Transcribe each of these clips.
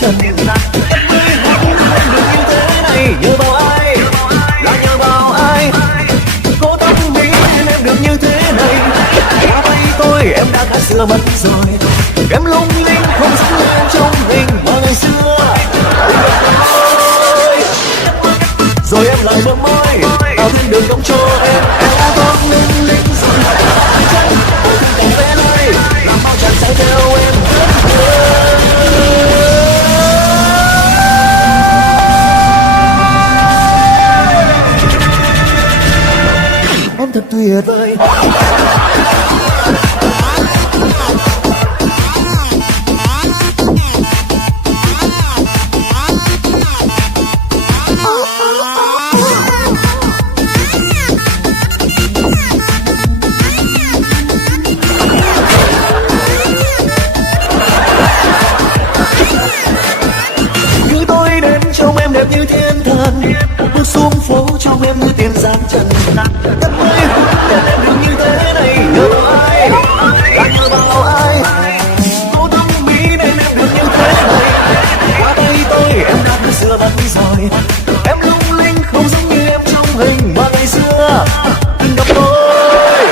trần em mới được như thế này. Nhờ vào ai, là nhờ vào ai, có tóc mỹ nên em được như thế này. Qua tay tôi em đã cả xưa mất rồi, em lung linh không giống như em trong hình mà ngày xưa. Rồi em lại bờ môi tạo thêm đường cong cho em đã tốt linh linh rồi. Chân tôi thương cảnh vẽ nơi làm bao chàng trai theo em. Em thật tuyệt vời. Gửi tôi đến trông em đẹp như thiên thần, bước xuống phố trông em như tiền gian trần. Em mới đẹp em được như thế này. Nhờ vào ai, là nhờ vào ai, cô tóc mỹ nên em được như thế này. Qua tay tôi em đã từ xưa mất rồi, em lung linh không giống như em trong hình mà ngày xưa từng gặp tôi.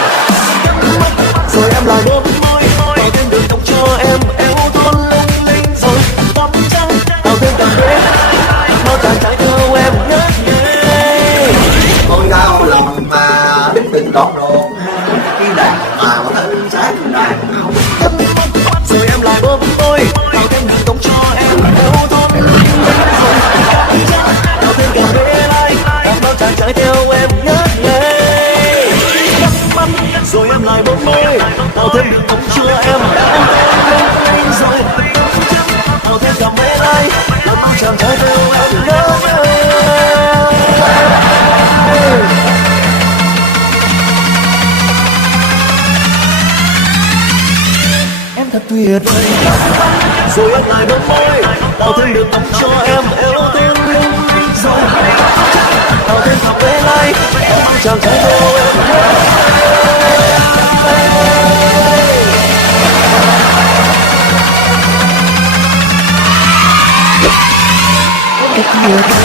Rồi em lại bơm môi tạo thêm đường cong cho em eo thon lung linh rồi tóc trắng tạo thêm cảm giác bao chàng trai theo em ngất ngây. Tôi đau lòng mà đích tình đón đột khi đàn mà có thân xác đàn không. Rồi em lại bơm môi tạo thêm đường cong cho em eo thon lung linh rồi tóc trắng tạo thêm cảm giác bao chàng trai theo em ngất ngây. Rồi em lại bơm môi tạo thêm đường cong cho em eo thon lung linh rồi tóc trắng tạo thêm cảm giác bao chàng trai theo em ngất ngây. Em thật tuyệt vời. Rồi em lại bơm môi tạo thêm đường cong cho em eo thêm lung linh rồi tạo thêm cảm giác lại bao chàng trai theo em ngất ngây. Em thật tuyệt vời.